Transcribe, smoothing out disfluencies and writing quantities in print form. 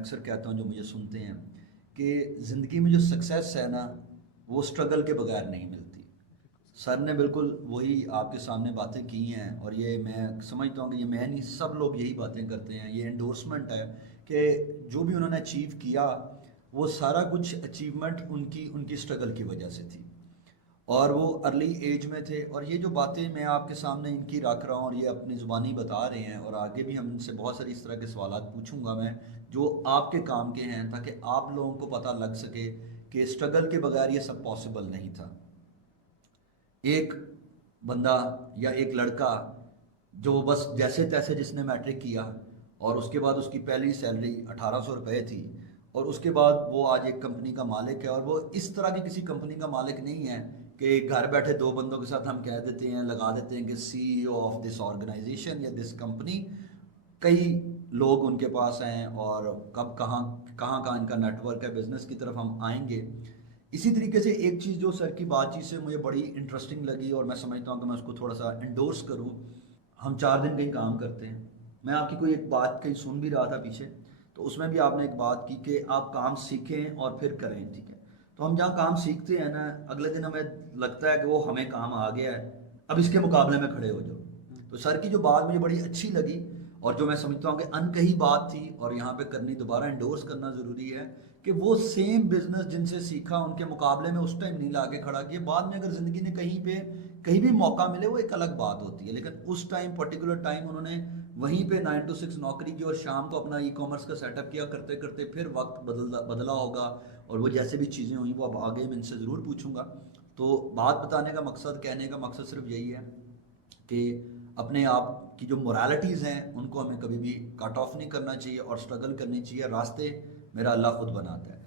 अक्सर कहता हूँ जो मुझे सुनते हैं कि ज़िंदगी में जो सक्सेस है ना वो स्ट्रगल के बगैर नहीं मिलती। सर ने बिल्कुल वही आपके सामने बातें की हैं और ये मैं समझता हूँ कि ये मैं नहीं, सब लोग यही बातें करते हैं। ये एंडोर्समेंट है कि जो भी उन्होंने अचीव किया वो सारा कुछ अचीवमेंट उनकी उनकी स्ट्रगल की वजह से थी और वो अर्ली एज में थे। और ये जो बातें मैं आपके सामने इनकी रख रहा हूँ और ये अपनी ज़ुबानी बता रहे हैं और आगे भी हम इनसे बहुत सारी इस तरह के सवालात पूछूंगा मैं जो आपके काम के हैं, ताकि आप लोगों को पता लग सके कि स्ट्रगल के बगैर ये सब पॉसिबल नहीं था। एक बंदा या एक लड़का जो बस जैसे तैसे जिसने मैट्रिक किया और उसके बाद उसकी पहली सैलरी 1800 रुपये थी और उसके बाद वो आज एक कंपनी का मालिक है। और वो इस तरह की किसी कंपनी का मालिक नहीं है कि घर बैठे दो बंदों के साथ हम कह देते हैं, लगा देते हैं कि सीईओ ऑफ दिस ऑर्गेनाइजेशन या दिस कंपनी। कई लोग उनके पास हैं और कब कहाँ कहाँ कहाँ इनका नेटवर्क है, बिजनेस की तरफ हम आएंगे। इसी तरीके से एक चीज़ जो सर की बातचीत से मुझे बड़ी इंटरेस्टिंग लगी और मैं समझता हूँ कि मैं उसको थोड़ा सा इंडोर्स करूँ। हम 4 दिन कहीं काम करते हैं, मैं आपकी कोई एक बात कहीं सुन भी रहा था पीछे, तो उसमें भी आपने एक बात की कि आप काम सीखें और फिर करें, ठीक है। तो हम जहाँ काम सीखते हैं ना, अगले दिन हमें लगता है कि वो हमें काम आ गया है, अब इसके मुकाबले में खड़े हो जाओ। तो सर की जो बात मुझे बड़ी अच्छी लगी और जो मैं समझता हूँ कि अनकही बात थी और यहाँ पे करनी, दोबारा इंडोर्स करना ज़रूरी है कि वो सेम बिजनेस जिनसे सीखा उनके मुकाबले में उस टाइम नहीं ला के खड़ा किया। बाद में अगर ज़िंदगी ने कहीं भी मौका मिले वो एक अलग बात होती है, लेकिन उस टाइम पर्टिकुलर टाइम उन्होंने वहीं पे 9 to 6 नौकरी की और शाम को अपना ई कॉमर्स का सेटअप किया। करते करते फिर वक्त बदला बदला होगा और वो जैसे भी चीज़ें हुई वो अब आगे मैं इनसे ज़रूर पूछूंगा। तो बात बताने का मकसद, कहने का मकसद सिर्फ यही है कि अपने आप की जो मोरालिटीज़ हैं उनको हमें कभी भी कट ऑफ नहीं करना चाहिए और स्ट्रगल करनी चाहिए। रास्ते मेरा अल्लाह खुद बनाता है।